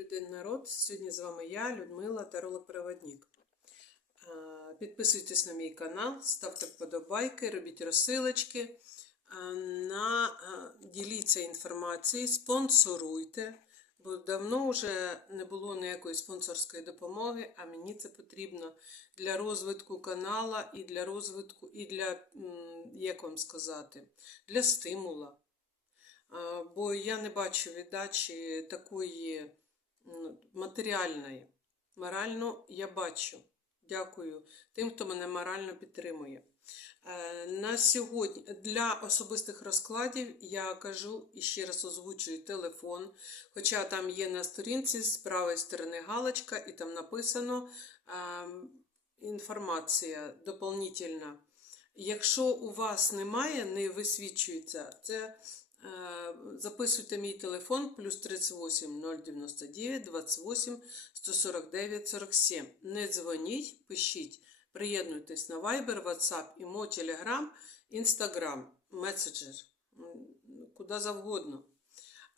Добрий день, народ! Сьогодні з вами я, Людмила, таролог-переводник. Е, Підписуйтесь на мій канал, ставте вподобайки, робіть розсилочки, на, діліться інформацією, спонсоруйте, бо давно вже не було ніякої спонсорської допомоги, а мені це потрібно для розвитку канала і для розвитку, і для, як вам сказати, для стимула. Бо я не бачу віддачі такої матеріальної. Морально я бачу. Дякую тим, хто мене морально підтримує. Е, На сьогодні для особистих розкладів я кажу і ще раз озвучую телефон. Хоча там є на сторінці з правої сторони галочка, і там написано е, інформація доповнительна. Якщо у вас немає, не висвічується, це записуйте мій телефон плюс 38 099 28 149 47. Не дзвоніть, пишіть, приєднуйтесь на Viber, WhatsApp, Імо, Telegram, Instagram, Messenger, куди завгодно.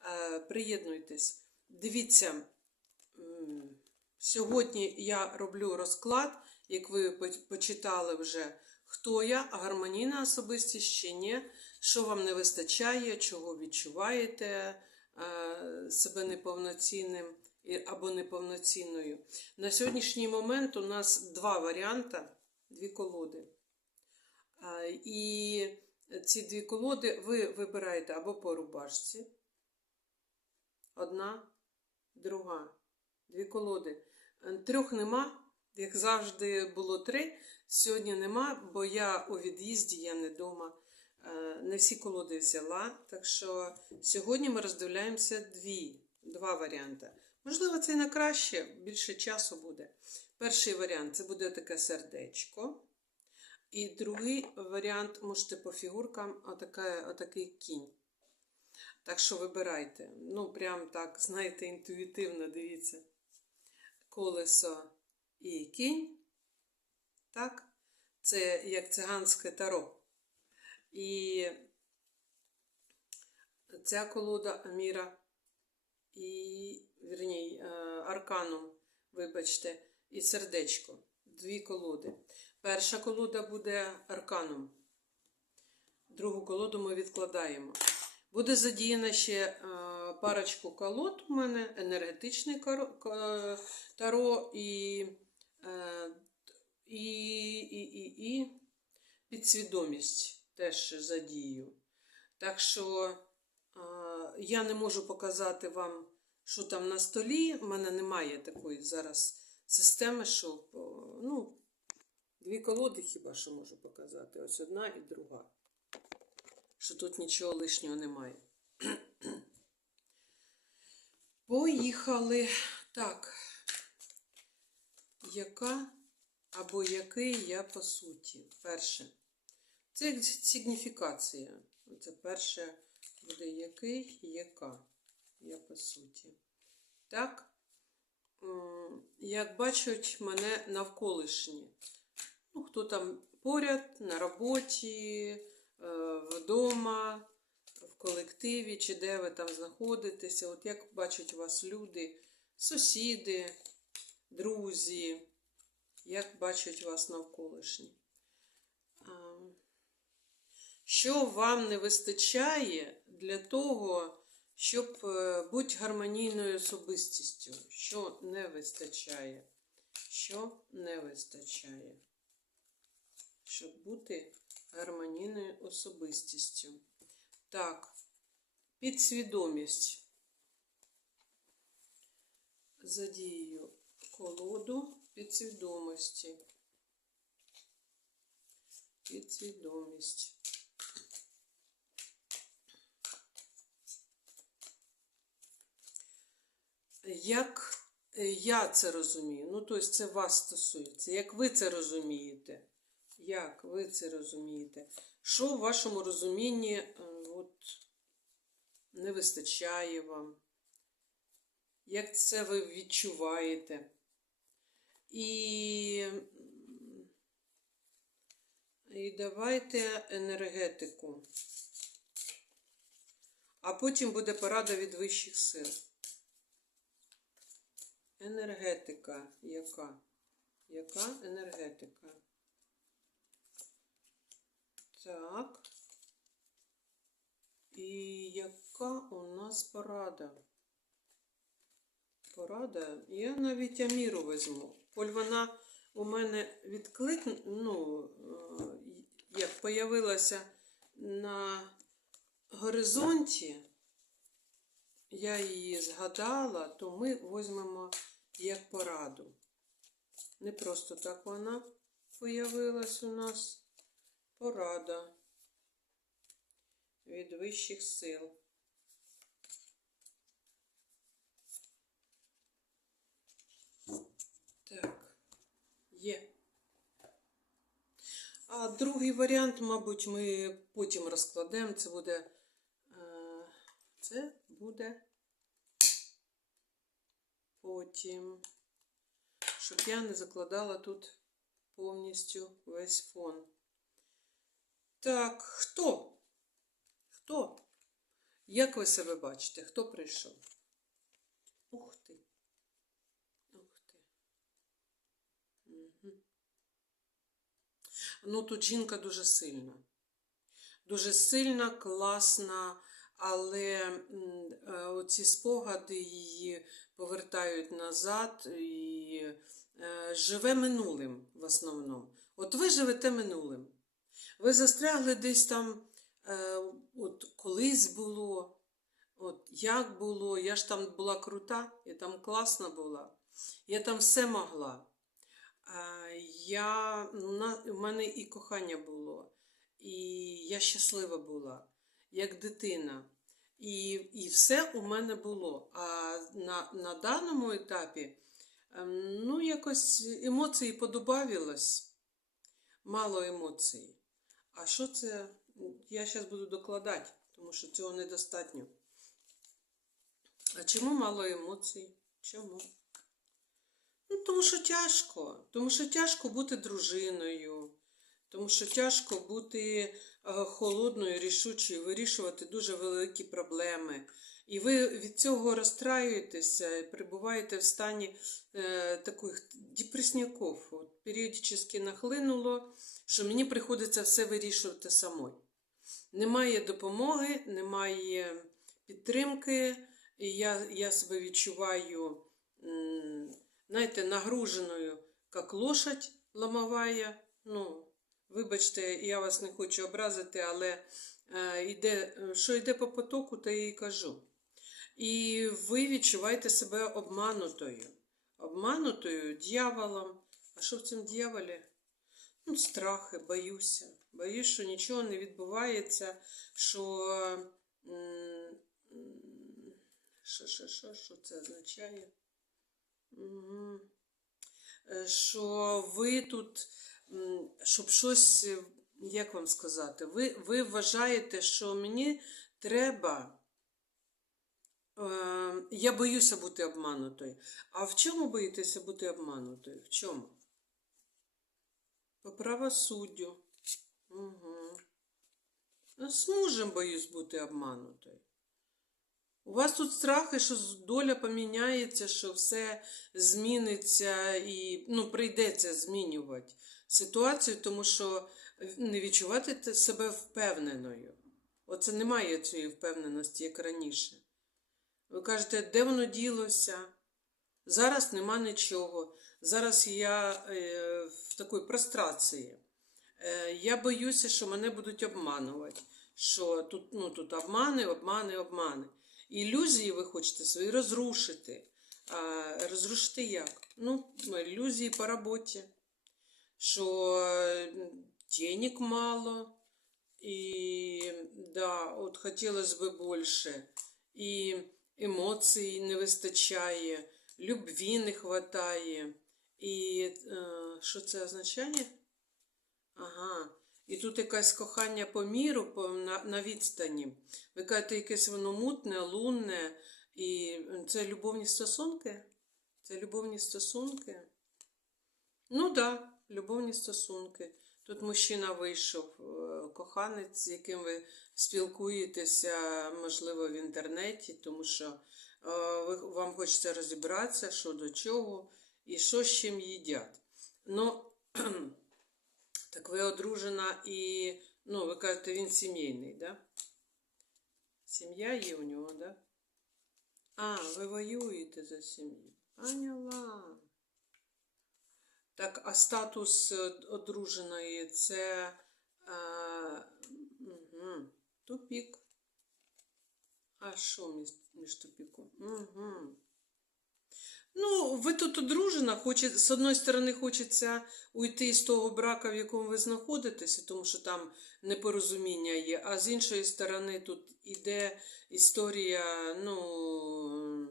Е, Приєднуйтесь. Дивіться, сьогодні я роблю розклад, як ви почитали вже, хто я, гармонійна особистість чи ні, що вам не вистачає, чого відчуваєте е, себе неповноцінним або неповноцінною. На сьогоднішній момент у нас два варіанти, дві колоди. Е, І ці дві колоди ви вибираєте або по рубашці, одна, друга, дві колоди. Е, Трьох нема, як завжди було три. Сьогодні нема, бо я у від'їзді, я не вдома. Не всі колоди взяла. Так що сьогодні ми роздивляємося дві, два варіанти. Можливо, це на краще, більше часу буде. Перший варіант це буде таке сердечко. І другий варіант, можете по фігуркам, отака, отакий кінь. Так що вибирайте. Ну, прям так, знаєте, інтуїтивно дивіться. Колесо і кінь. Так? Це як циганське таро. І ця колода Аміра і, вірні, е, Арканум, вибачте, і сердечко. Дві колоди. Перша колода буде Арканум. Другу колоду ми відкладаємо. Буде задіяна ще е, парочку колод у мене, енергетичний таро і, е, і, і, і, і підсвідомість теж задію. Так що я не можу показати вам, що там на столі. У мене немає такої зараз системи, щоб е, ну, дві колоди хіба що можу показати. Ось одна і друга. Що тут нічого лишнього немає. Поїхали. Так. Яка або який я по суті? Перше. Це сигніфікація. Це перше буде який, яка я по суті. Так, як бачать мене навколишні. Ну, хто там поряд, на роботі, е, вдома, в колективі, чи де ви там знаходитеся. От як бачать вас люди, сусіди, друзі, як бачать вас навколишні. Що вам не вистачає для того, щоб е, бути гармонійною особистістю? Що не вистачає? Що не вистачає? Щоб бути гармонійною особистістю. Так, підсвідомість. Задію колоду підсвідомості. Підсвідомість. Як е, я це розумію? Ну, тобто це вас стосується. Як ви це розумієте? Як ви це розумієте? Що в вашому розумінні е, от, не вистачає вам? Як це ви відчуваєте? І, і давайте енергетику. А потім буде порада від вищих сил. Енергетика яка? Яка енергетика? Так. І яка у нас порада? Порада. Я навіть Аміру візьму. Коль вона у мене відклик, ну, е, як появилася на горизонті, я її згадала, то ми візьмемо як пораду. Не просто так вона появилась у нас. Порада від вищих сил. Так, є. А другий варіант, мабуть, ми потім розкладемо. Це буде. е, Це буде потім. Щоб я не закладала тут повністю весь фон. Так, хто? Хто? Як ви себе бачите? Хто прийшов? Ух ти. Ух ти. Угу. Ну, тут жінка дуже сильна. Дуже сильна, класна, але е, оці спогади її повертають назад і е, живе минулим в основному. От ви живете минулим. Ви застрягли десь там, е, от колись було, от як було, я ж там була крута, я там класна була, я там все могла. Я, ну, на, в мене і кохання було, і я щаслива була, як дитина. І, і все у мене було. А на, на даному етапі, ем, ну, якось емоції подобавилось, мало емоцій. А що це? Я зараз буду докладати, тому що цього недостатньо. А чому мало емоцій? Чому? Ну, тому що тяжко. Тому що тяжко бути дружиною, тому що тяжко бути е, холодною, рішучою, вирішувати дуже великі проблеми. І ви від цього розстраюєтеся і перебуваєте в стані е, таких депресняків. От, періодично нахлинуло, що мені приходиться все вирішувати самой. Немає допомоги, немає підтримки, і я, я себе відчуваю, знаєте, нагруженою, як лошадь ломовая. Ну, вибачте, я вас не хочу образити, але е, йде, що йде по потоку, то я і кажу. І ви відчуваєте себе обманутою. Обманутою дьяволом. А що в цьому дьяволі? Ну, страхи, боюся. Боюсь, що нічого не відбувається, що. Що, що, що, що це означає? Угу. Е, Що ви тут, щоб щось, е, як вам сказати, ви, ви вважаєте, що мені треба. Е, Я боюся бути обманутою. А в чому боїтеся бути обманутою? В чому? По правосуддю. Угу. З мужем боюсь бути обманутою. У вас тут страхи, що доля поміняється, що все зміниться і ну, прийдеться змінювати ситуацію, тому що не відчувати себе впевненою. Оце немає цієї впевненості, як раніше. Ви кажете, де воно ділося? Зараз нема нічого. Зараз я е, в такій прострації. Е, я боюся, що мене будуть обманувати. Що тут, ну, тут обмани, обмани, обмани. Ілюзії ви хочете свої розрушити. А розрушити як? Ну, ілюзії по роботі. Що денег мало, і да, от хотілося б більше. І емоцій не вистачає, любві не вистачає. І е, що це означає? Ага. І тут якесь кохання по міру по, на, на відстані. Ви кажете, якесь воно мутне, лунне. І це любовні стосунки? Це любовні стосунки? Ну так, да, любовні стосунки. Тут мужчина вийшов, е, коханець, з яким ви спілкуєтеся, можливо, в інтернеті, тому що ви, вам хочеться розібратися, що до чого і що з чим їдять. Ну, так ви одружена і, ну, ви кажете, він сімейний, да? Сім'я є у нього, да? А, ви воюєте за сім'ю. Поняла. Так, а статус е, одруженої це а, угу, тупік. А що між, між тупіком? Угу. Ну, ви тут одружена, хоче, з одної сторони, хочеться уйти з того брака, в якому ви знаходитеся, тому що там непорозуміння є, а з іншої сторони, тут іде історія, ну,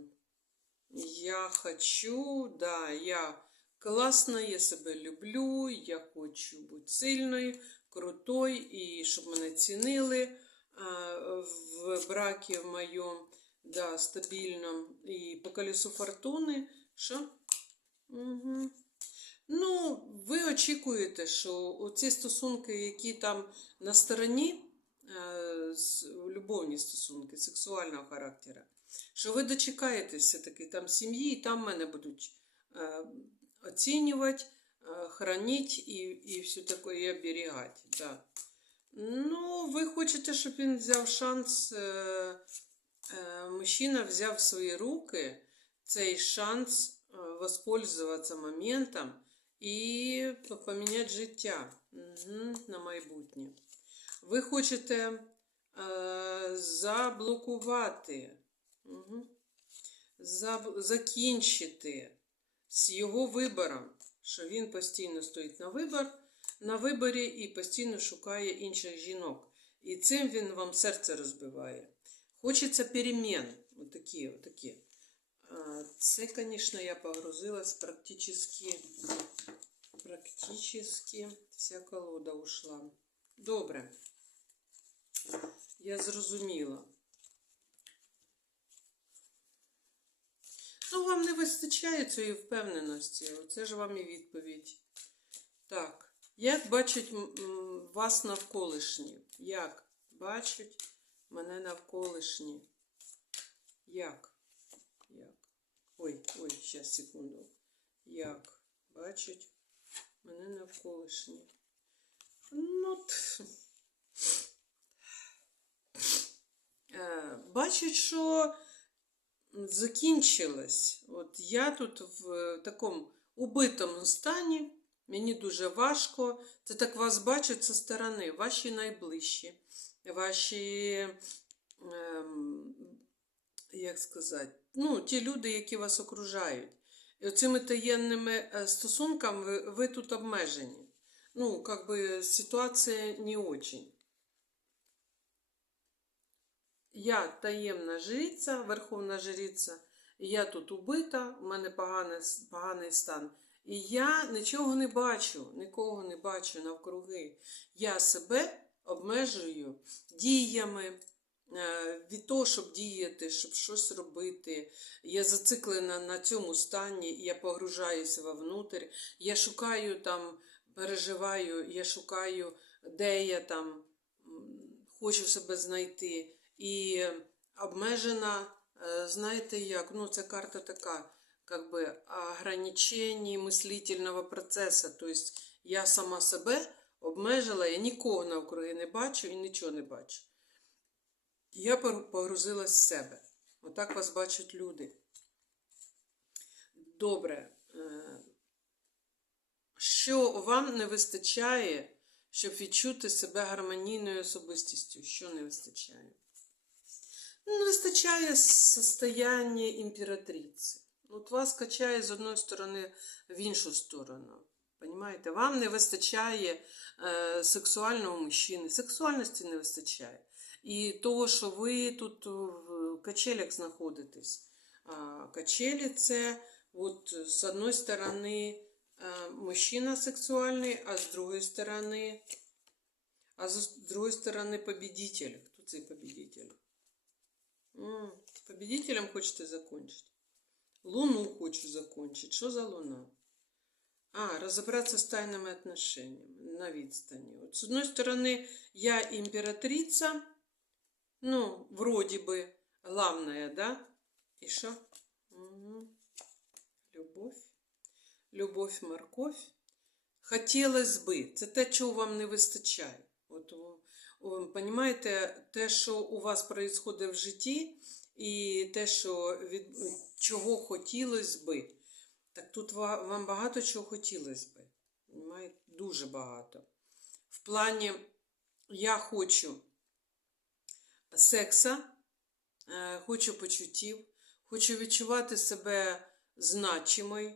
я хочу, да, я класна, я себе люблю, я хочу бути сильною, крутою, і щоб мене цінили в бракі в моєму, да, стабільному. І по колесу фортуни, що? Угу. Ну, ви очікуєте, що оці стосунки, які там на стороні, е, любовні стосунки, сексуального характеру, що ви дочекаєтесь все-таки там сім'ї, і там мене будуть е, оцінювати, е, хранити і, все таке і оберігати. Да. Ну, ви хочете, щоб він взяв шанс, е, е, мужчина взяв в свої руки цей шанс воспользуватися моментом і поміняти життя угу, на майбутнє. Ви хочете е, заблокувати, угу, заб, закінчити з його вибором, що він постійно стоїть на вибор, на виборі і постійно шукає інших жінок. І цим він вам серце розбиває. Хочеться перемін. Отакі, отакі. Це, звісно, я погрузилась практически, практически вся колода ушла. Добре. Я зрозуміла. Ну, вам не вистачає цієї впевненості. Оце ж вам і відповідь. Так. Як бачать вас навколишні? Як бачать мене навколишні? Як? Як? Ой, ой, зараз, секунду. Як бачать мене навколишні? Ну, Е, бачать, що закінчилось. От я тут в такому убитому стані, мені дуже важко. Це так вас бачать зі сторони, ваші найближчі, ваші, ем, як сказати, ну, ті люди, які вас окружають. І оцими таємними е, стосунками ви, ви тут обмежені. Ну, как бы ситуація не очень. Я таємна жриця, верховна жриця, я тут убита, у мене поганий, поганий стан. І я нічого не бачу, нікого не бачу навкруги. Я себе обмежую діями е, від того, щоб діяти, щоб щось робити. Я зациклена на цьому стані, я погружаюся вовнутрь. Я шукаю там, переживаю, я шукаю, де я там хочу себе знайти. І обмежена, е, знаєте як, ну це карта така, как бы ограничений мислительного процесу. Тобто я сама себе обмежила, я нікого навкруги не бачу і нічого не бачу. Я погрузилась в себе. Отак вас бачать люди. Добре. Е, Що вам не вистачає, щоб відчути себе гармонійною особистістю? Що не вистачає? Ну, Не вистачає состояння імператриці. От вас качає з одної сторони в іншу сторону. Понимаєте? Вам не вистачає е, сексуального мужчини, сексуальності не вистачає. І того, що ви тут в качелях знаходитесь. А качелі це от, з одної сторони е, мужчина сексуальний, а з другої сторони, а з другої сторони победитель. Хто цей победитель? М, Победителем хочете закончить? Луну хочу закончить. Что за луна? А, разобраться с тайными отношениями на відстані. Вот с одной стороны, я императрица, ну, вроде бы, главная, да? І що? Угу. Любов. Любов, морковь. Хотілось би. Це те, чого вам не вистачає. От, о, о, понімаєте, те, що у вас відбувається в житті, і те, що від чого хотілось би. Так тут вам багато чого хотілось би. Понімаєте? Дуже багато. В плані я хочу секса, е, хочу почуттів, хочу відчувати себе значимою,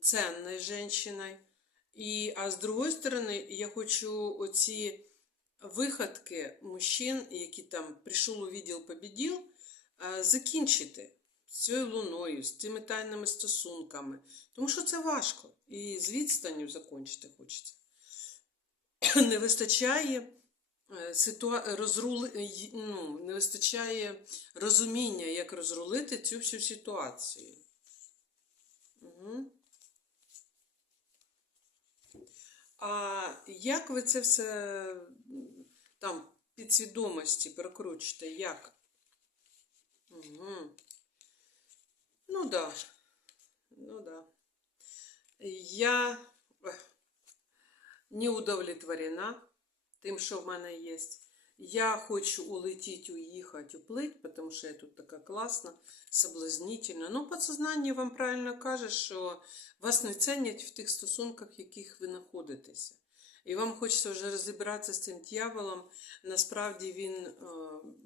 ценною жінкою. І, а з другої сторони, я хочу оці виходки мужчин, які там прийшов у відділ побіділ, закінчити цією луною, з цими тайними стосунками. Тому що це важко. І з відстанню закінчити хочеться. Не вистачає е, ситуа... розрули... ну, не вистачає розуміння, як розрулити цю всю ситуацію. Угу. А як ви це все там підсвідомості прокручуєте? Як? Угу. Ну да. Ну да. Я не удовлетворена тим, що в мене є. Я хочу улететь, уїхати, уплыть, тому що я тут така класна, соблазнительна. Ну, подсознання вам правильно каже, що вас не цінять в тих стосунках, в яких ви знаходитеся. І вам хочеться вже розібратися з цим дьяволом. Насправді він, е,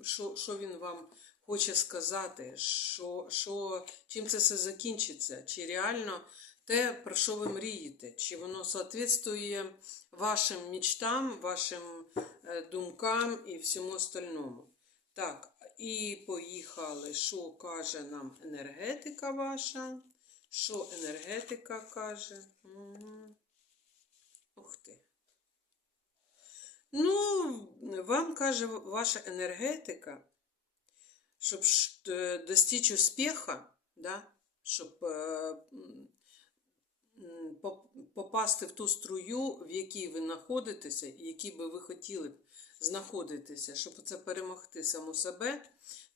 що, що він вам хоче сказати, що, що, чим це все закінчиться, чи реально те, про що ви мрієте, чи воно соответствує вашим мечтам, вашим е, думкам і всьому остальному. Так, і поїхали, що каже нам енергетика ваша, що енергетика каже. Угу. Ух ти. Ну, вам каже ваша енергетика, щоб е, достичь успіха, да? щоб е, попасти в ту струю, в якій ви знаходитеся, і якій би ви хотіли б знаходитися, щоб це перемогти саму себе.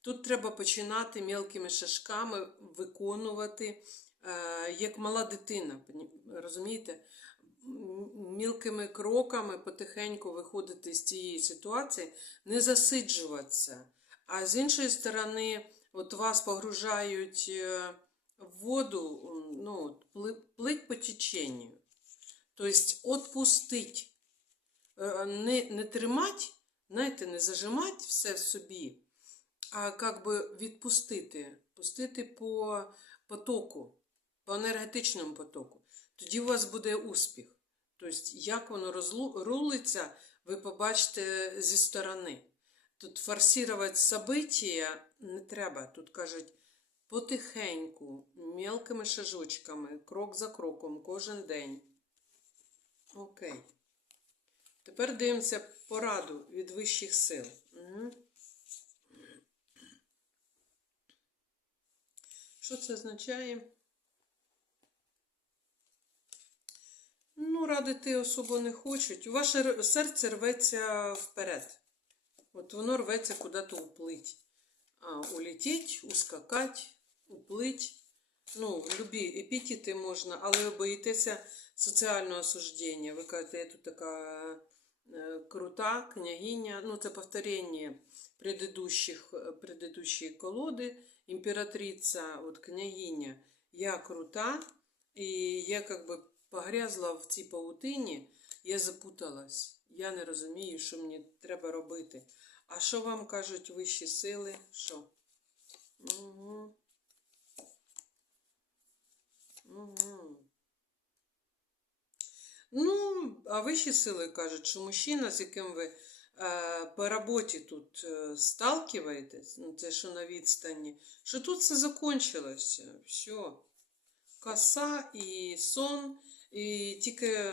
Тут треба починати мілкими шажками виконувати, е, як мала дитина. Розумієте? Мілкими кроками потихеньку виходити з цієї ситуації, не засиджуватися. А з іншої сторони, от вас погружають е, в воду, ну, плить по теченню. Тобто отпустить. Е, Не, не тримать, знаєте, не зажимать все в собі, а як би відпустити, пустити по потоку, по енергетичному потоку. Тоді у вас буде успіх. Тобто, як воно розрулиться, ви побачите зі сторони. Тут форсувати события не треба. Тут кажуть потихеньку, мелкими шажочками, крок за кроком, кожен день. Окей. Тепер дивимося пораду від вищих сил. Угу. Що це означає? Ну, радити особо не хочуть. Ваше серце рветься вперед. От воно рветься куди-то уплить. А, улетіть, ускакать, уплить. Ну, любі епітети можна, але ви боїтеся соціального осуждення. Ви кажете, я тут така е, крута княгиня. Ну, це повторення е, предыдущої колоди. Імператриця, от княгиня. Я крута, і я как би погрязла в цій паутині, я запуталась. Я не розумію, що мені треба робити. А що вам кажуть вищі сили? Що? Угу. Угу. Ну, а вищі сили кажуть, що мужчина, з яким ви е, по роботі тут е, сталкиваєтесь, ну це що на відстані, що тут все закончилося. Все. Коса і сон, і тільки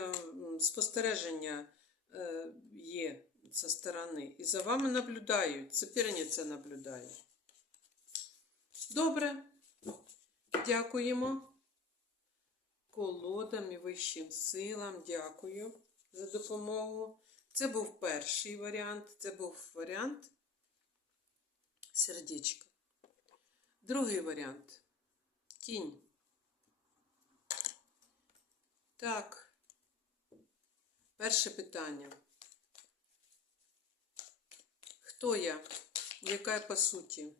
спостереження е, є зі сторони. І за вами наблюдають, соперниця наблюдає. Добре. Дякуємо колодам і вищим силам. Дякую за допомогу. Це був перший варіант. Це був варіант сердечка. Другий варіант. Тінь. Так. Перше питання. Хто я? Яка я по суті?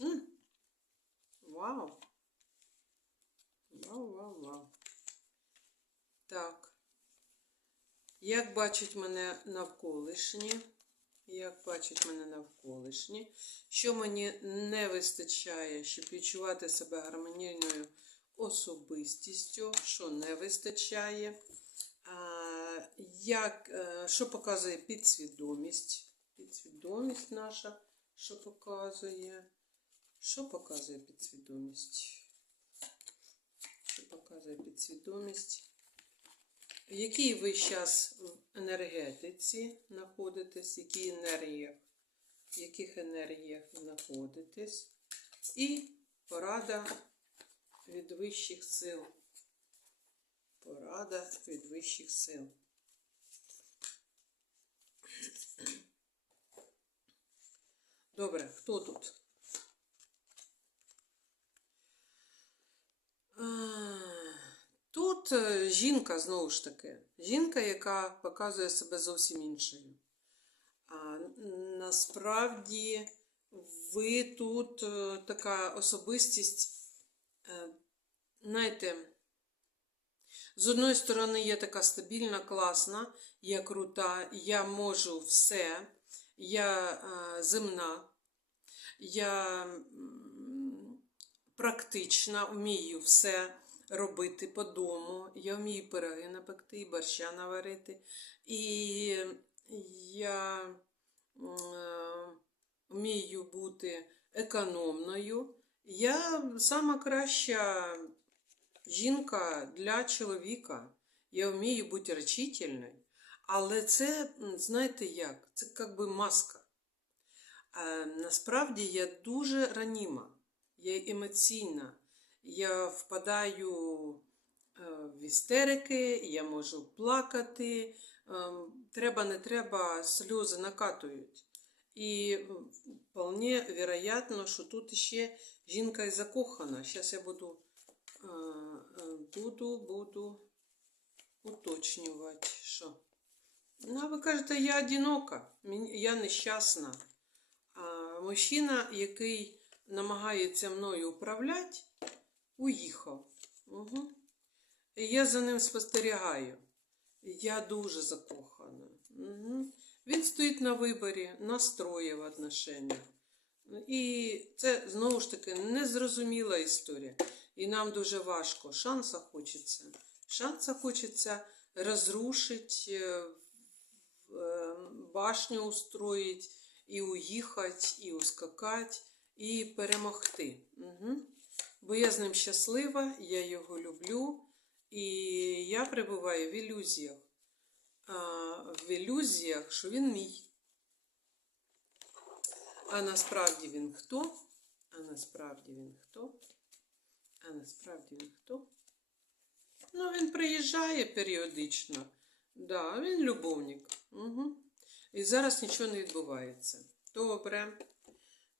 М? Вау. Вау, вау, вау. Так. Як бачать мене навколишні? Як бачать мене навколишні? Що мені не вистачає, щоб відчувати себе гармонійною особистістю? Що не вистачає? Як, е, що показує підсвідомість? Підсвідомість наша, що показує? Що показує підсвідомість? Що показує підсвідомість? В ви зараз в енергетиці знаходитесь? В якій енергіях? В яких енергіях знаходитесь? І порада від вищих сил. Порада від вищих сил. Добре, хто тут? Тут е, жінка знову ж таки. Жінка, яка показує себе зовсім іншою. А насправді ви тут е, така особистість, е, знаєте, з одної сторони, є така стабільна, класна, я крута, я можу все, я е, земна, я практична, вмію все робити по дому, я вмію пироги напекти, і борща наварити. І я е, вмію бути економною. Я сама краща жінка для чоловіка. Я вмію бути речительною. Але це, знаєте як, це як би маска. А насправді я дуже раніма, я емоційна. Я впадаю е, в істерики, я можу плакати. ем, Треба, не треба, сльози накатують. І вполне вероятно, що тут ще жінка і закохана. Зараз я буду, е, е, буду, буду уточнювати, що. Ну, а ви кажете, я одинока, я нещасна. А мужчина, який намагається мною управляти, уїхав. Угу. І я за ним спостерігаю. Я дуже закохана. Угу. Він стоїть на виборі, настроє в отношеннях. І це знову ж таки незрозуміла історія. І нам дуже важко. Шанса хочеться. Шанса хочеться розрушити, е, е, башню устроїть, і уїхати, і ускакати, і перемогти. Угу. Бо я з ним щаслива, я його люблю, і я перебуваю в ілюзіях. А, в ілюзіях, що він мій. А насправді він хто? А насправді він хто? А насправді він хто? Ну, він приїжджає періодично. Да, він любовник. Угу. І зараз нічого не відбувається. Добре.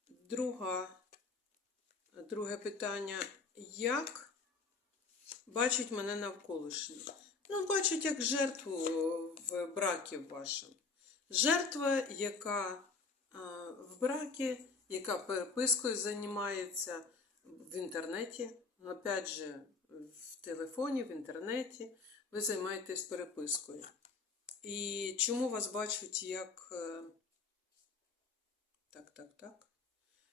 Друга, друге питання. Як бачить мене навколишні? Ну, бачить як жертву в бракі вашому. Жертва, яка в бракі, яка перепискою займається в інтернеті. Опять же, в телефоні, в інтернеті ви займаєтесь перепискою. І чому вас бачать як. е, Так, так, так.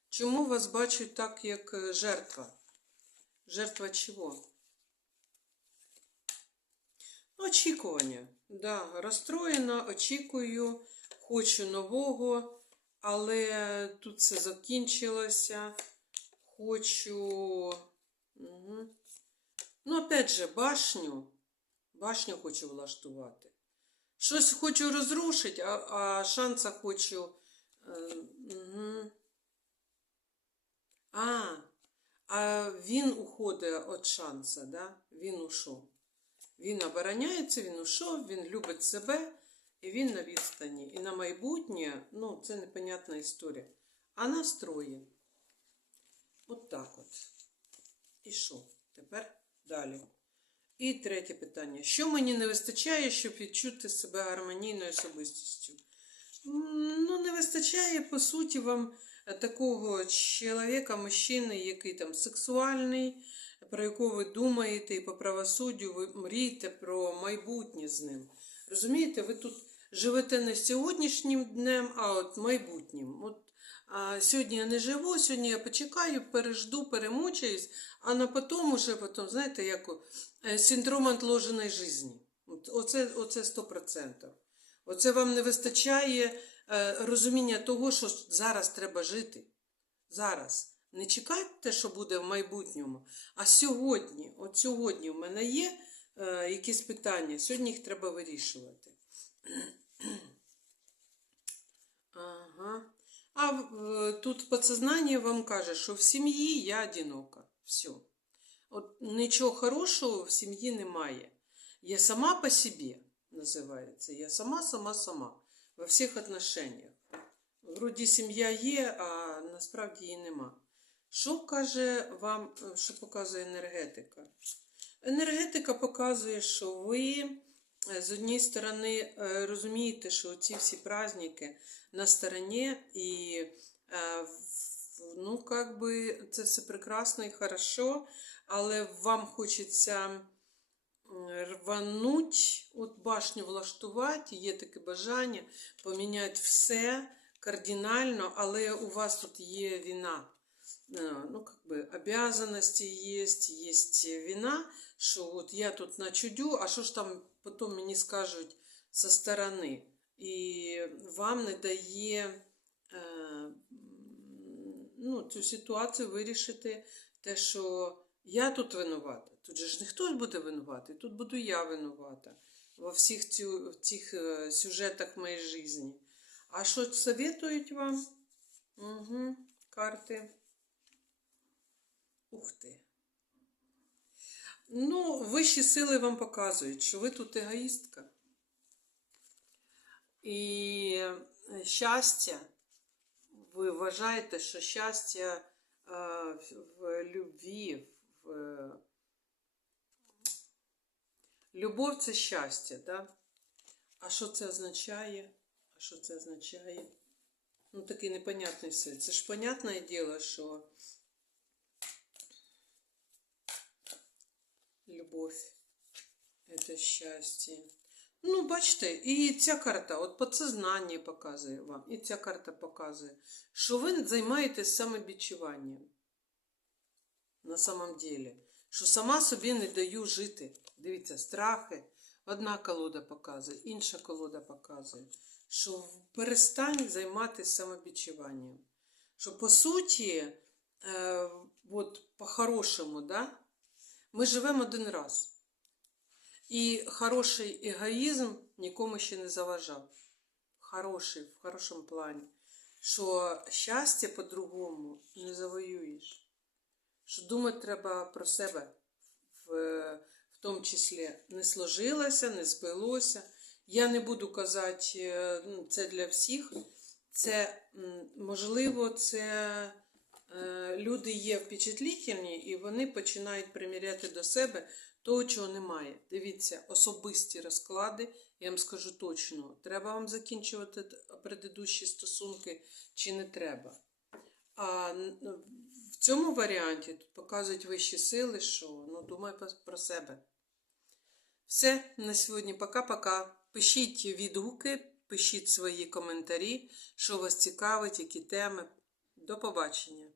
Чому вас бачать так, як е, жертва? Жертва чого? Очікування. Да, розстроєна, очікую, хочу нового, але тут все закінчилося. Хочу. Угу. Ну, опять же, башню. Башню хочу влаштувати. Щось хочу розрушити, а, а шанса хочу. Угу. А, а він уходить від шанса, да? Він ушов. Він обороняється, він ушов, він любить себе, і він на відстані. І на майбутнє, ну, це непонятна історія. А настрої. От так от. Що? Тепер далі. І третє питання. Що мені не вистачає, щоб відчути себе гармонійною особистістю? Ну, не вистачає, по суті, вам е, такого чоловіка, мужчини, який там сексуальний, про якого ви думаєте, і по правосуддю ви мрієте про майбутнє з ним. Розумієте, ви тут живете не сьогоднішнім днем, а от майбутнім. От а сьогодні я не живу, сьогодні я почекаю, пережду, перемучаюсь, а на потом уже потом, знаєте, як е, синдром отложеної житті. Оце, оце 100%. Оце вам не вистачає е, розуміння того, що зараз треба жити. Зараз. Не чекайте, що буде в майбутньому, а сьогодні, от сьогодні в мене є е, якісь питання, сьогодні їх треба вирішувати. Ага. А тут подсознание вам каже, що в сім'ї я одинока. Все. От нічого хорошого в сім'ї немає. Я сама по собі називається. Я сама, сама, сама. Во всіх отношеннях. Вроді сім'я є, а насправді її нема. Що каже вам, е, що показує енергетика? Енергетика показує, що ви е, з однієї сторони е, розумієте, що ці всі праздники на стороні, і е, ну, как би, це все прекрасно і хорошо, але вам хочеться рвануть, от башню влаштувати, є таке бажання поміняти все кардинально, але у вас тут є вина. Е, Ну, как бы, обязанности есть, есть вина, що от я тут начудю, а що ж там потім мені скажуть со сторони. І вам не дає е, ну, цю ситуацію вирішити те, що я тут винувата. Тут же ж не хтось буде винуватий, тут буду я винувата во всіх цю, цих е, сюжетах моєї житті. А що советують вам? Угу, карти. Ух ти. Ну, вищі сили вам показують, що ви тут егоїстка. І щастя, ви вважаєте, що щастя е, в любві, в е, любов це щастя, да? А що це означає? А що це означає? Ну, такий непонятний світ. Це ж понятне діло, що любовь це щастя. Ну, бачите, і ця карта, от подсознання показує вам, і ця карта показує, що ви займаєтесь самобічуванням. На самом деле. Що сама собі не даю жити. Дивіться, страхи. Одна колода показує, інша колода показує, що перестань займатися самобічуванням. Що по суті, е, от по-хорошому, да, ми живемо один раз. І хороший егоїзм нікому ще не заважав. Хороший, в хорошому плані. Що щастя по-другому не завоюєш. Що думати треба про себе, в, в тому числі не сложилося, не збилося. Я не буду казати, е, ну, це для всіх. Це можливо, це е, люди є впечатлительні і вони починають приміряти до себе того, чого немає. Дивіться, особисті розклади, я вам скажу точно, треба вам закінчувати предыдущі стосунки чи не треба. А в цьому варіанті тут показують вищі сили, що ну, думай про себе. Все, на сьогодні пока-пока. Пишіть відгуки, пишіть свої коментарі, що вас цікавить, які теми. До побачення.